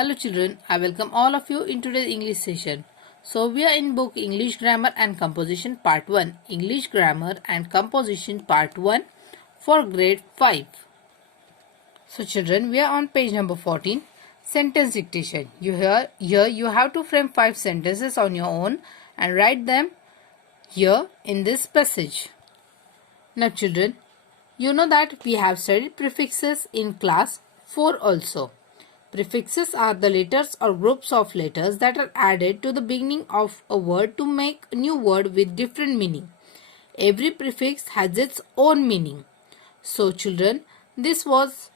Hello children, I welcome all of you in today's English session. So we are in book English Grammar and Composition Part 1. English Grammar and Composition Part 1 for grade 5. So children, we are on page number 14. Sentence dictation. Here you have to frame 5 sentences on your own and write them here in this passage. Now children, you know that we have studied prefixes in class 4 also. Prefixes are the letters or groups of letters that are added to the beginning of a word to make a new word with different meaning. Every prefix has its own meaning. So children, this was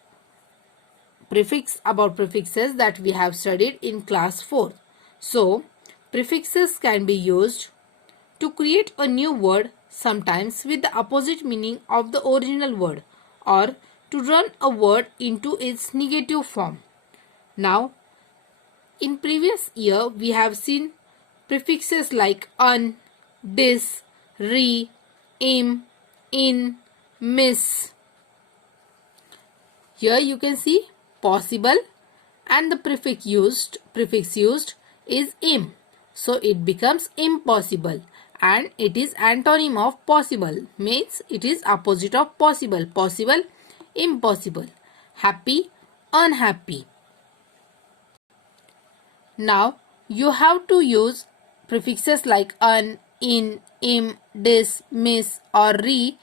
about prefixes that we have studied in class 4. So, prefixes can be used to create a new word, sometimes with the opposite meaning of the original word, or to turn a word into its negative form. Now, in previous year, we have seen prefixes like un, dis, re, im, in, miss. Here you can see possible and the prefix used is im. So it becomes impossible and it is antonym of possible, means it is opposite of possible. Possible, impossible. Happy, unhappy. Now you have to use prefixes like un, in, im, dis, miss or re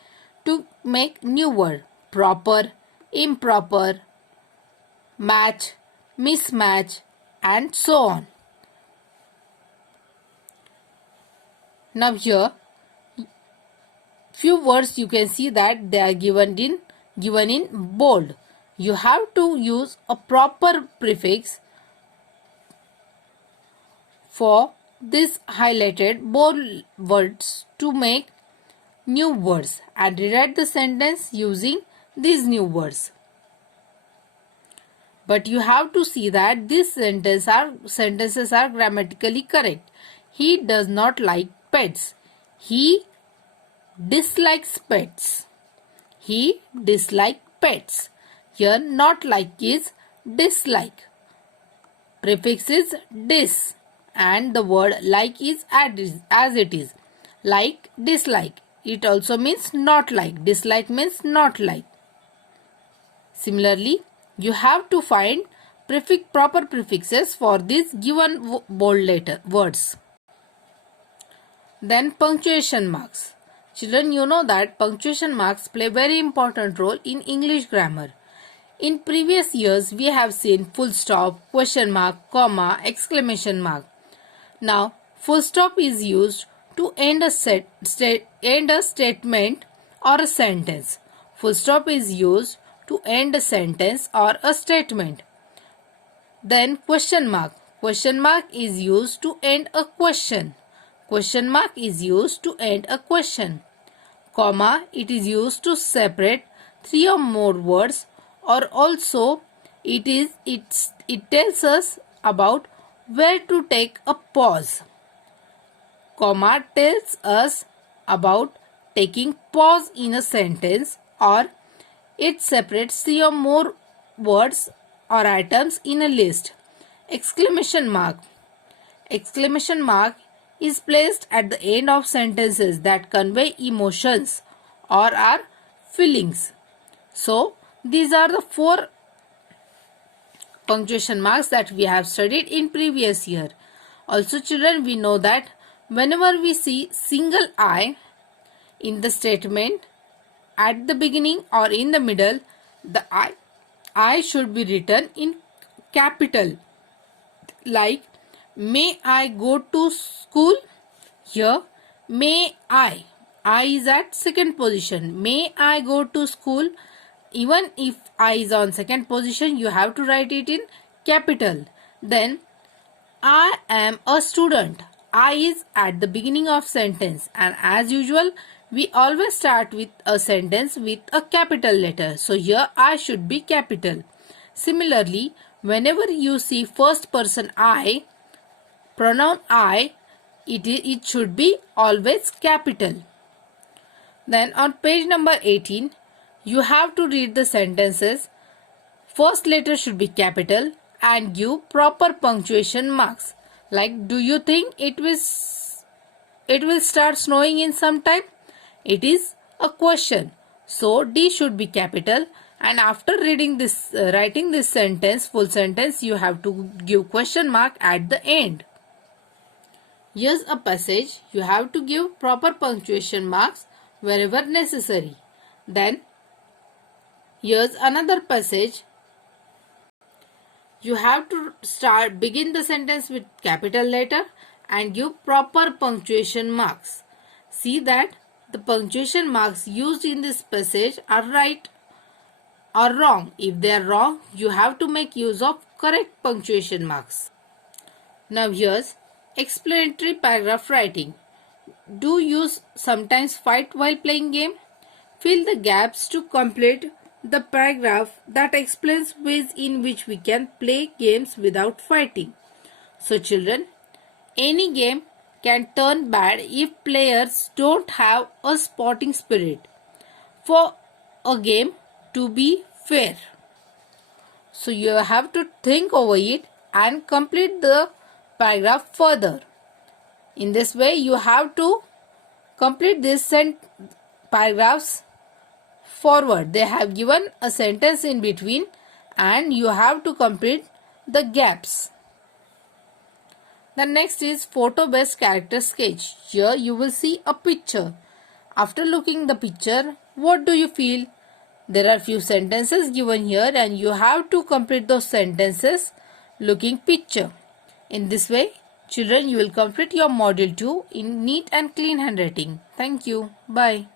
to make new word. Proper, improper, match, mismatch and so on. Now here few words you can see that they are given in bold. You have to use a proper prefix for this highlighted bold words to make new words and rewrite the sentence using these new words. But you have to see that these sentences are grammatically correct. He does not like pets. He dislikes pets. He dislikes pets. Here not like is dislike. Prefix is dis and the word like is as it is. Like, dislike. It also means not like. Dislike means not like. Similarly, you have to find proper prefixes for these given bold words. Then punctuation marks. Children, you know that punctuation marks play very important role in English grammar. In previous years, we have seen full stop, question mark, comma, exclamation mark. Now, full stop is used to end a statement or a sentence. Full stop is used to end a sentence or a statement. Then question mark. Question mark is used to end a question. Question mark is used to end a question. Comma, it is used to separate 3 or more words, or also it tells us about where to take a pause. Comma tells us about taking pause in a sentence, or it separates 3 or more words or items in a list. Exclamation mark. Exclamation mark is placed at the end of sentences that convey emotions or are feelings. So, these are the 4 punctuation marks that we have studied in previous year. Also children, we know that whenever we see single I in the statement at the beginning or in the middle, the I should be written in capital. Like, may I go to school? Here, may I is at second position. May I go to school? Even if I is on second position, you have to write it in capital. Then, I am a student. I is at the beginning of sentence, and as usual, we always start with a sentence with a capital letter. So here I should be capital. Similarly, whenever you see first person I, pronoun I, it should be always capital. Then on page number 18, you have to read the sentences. First letter should be capital and give proper punctuation marks. Like, do you think it will start snowing in some time? It is a question. So D should be capital, and after reading this writing this sentence, full sentence, you have to give question mark at the end. Here's a passage. You have to give proper punctuation marks wherever necessary. Then here's another passage. You have to begin the sentence with capital letter and give proper punctuation marks. See that the punctuation marks used in this passage are right or wrong. If they are wrong, you have to make use of correct punctuation marks. Now here's explanatory paragraph writing. Do you sometimes fight while playing game? Fill the gaps to complete the paragraph that explains ways in which we can play games without fighting. So children, any game can turn bad if players don't have a sporting spirit for a game to be fair. So you have to think over it and complete the paragraph further. In this way, you have to complete these paragraphs forward. They have given a sentence in between and you have to complete the gaps. The next is photo based character sketch. Here you will see a picture. After looking the picture, what do you feel? There are few sentences given here and you have to complete those sentences looking picture. In this way, children, you will complete your module 2 in neat and clean handwriting. Thank you. Bye.